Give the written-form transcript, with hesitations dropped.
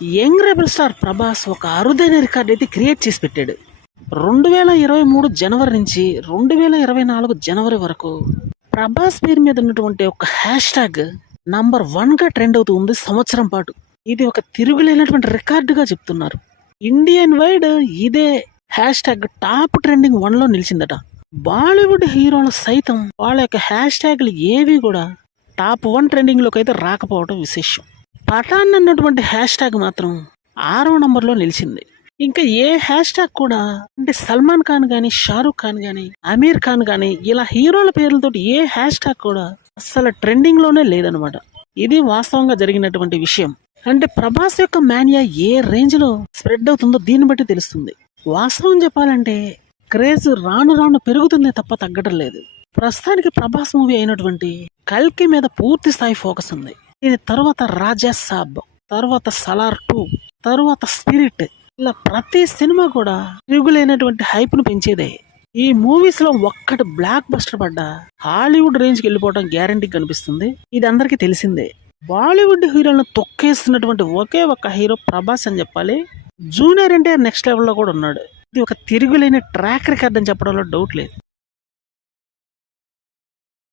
Young rebel star Prabhas ఒక అరుదైన record అయితే క్రియేట్ చేసి పెట్టాడు. 2023 జనవరి నుంచి 2024 జనవరి వరకు ప్రభాస్ పేరు మీద ఉన్నటువంటి ఒక హ్యాష్ ట్యాగ్ #1 గా ట్రెండ్ అవుతూ ఉంది సంవత్సరం పాటు. ఇది ఒక తిరుగులేనటువంటి రికార్డుగా చెప్తున్నారు. ఇండియన్ వైడ్ ఇదే హ్యాష్ ట్యాగ్ టాప్ ట్రెండింగ్ 1 లో నిలిచిందట. బాలీవుడ్ హీరోలు సైతం వాళ్ళ యొక్క హ్యాష్ ట్యాగ్లు ఏవి కూడా టాప్ 1 ట్రెండింగ్ లోకి అయితే రాకపోవడం విశేషం. పఠాన్ అన్నటువంటి హ్యాష్ ట్యాగ్ మాత్రం 6వ నంబర్లో నిలిచింది. ఇంకా ఏ హ్యాష్ ట్యాగ్ కూడా అంటే సల్మాన్ ఖాన్ కానీ, షారూక్ ఖాన్ కానీ, అమీర్ ఖాన్ కానీ ఇలా హీరోల పేర్లతో ఏ హ్యాష్ ట్యాగ్ కూడా అసలు ట్రెండింగ్ లోనే లేదనమాట. ఇది వాస్తవంగా జరిగినటువంటి విషయం. అంటే ప్రభాస్ యొక్క మానియా ఏ రేంజ్ లో స్ప్రెడ్ అవుతుందో దీన్ని బట్టి తెలుస్తుంది. వాస్తవం చెప్పాలంటే క్రేజ్ రాను రాను పెరుగుతుందే తప్ప తగ్గడం లేదు. ప్రస్తుతానికి ప్రభాస్ మూవీ అయినటువంటి కల్కి మీద పూర్తి స్థాయి ఫోకస్ ఉంది. దీని తర్వాత రాజా సాబ్, తర్వాత సలార్ 2, తర్వాత స్పిరిట్, ఇలా ప్రతి సినిమా కూడా తిరుగులేనటువంటి హైప్ ను పెంచేదే. ఈ మూవీస్ లో ఒక్కటి బ్లాక్ బస్టర్ పడ్డా హాలీవుడ్ రేంజ్ కి వెళ్ళిపోవడం గ్యారంటీ కనిపిస్తుంది. ఇది అందరికీ తెలిసిందే. బాలీవుడ్ హీరోలను తొక్కేస్తున్నటువంటి ఒకే ఒక్క హీరో ప్రభాస్ అని చెప్పాలి. జూనియర్ ఎన్టీఆర్ నెక్స్ట్ లెవెల్లో కూడా ఉన్నాడు. ఇది ఒక తిరుగులేని ట్రాక్ రికార్డ్ అని చెప్పడంలో డౌట్ లేదు.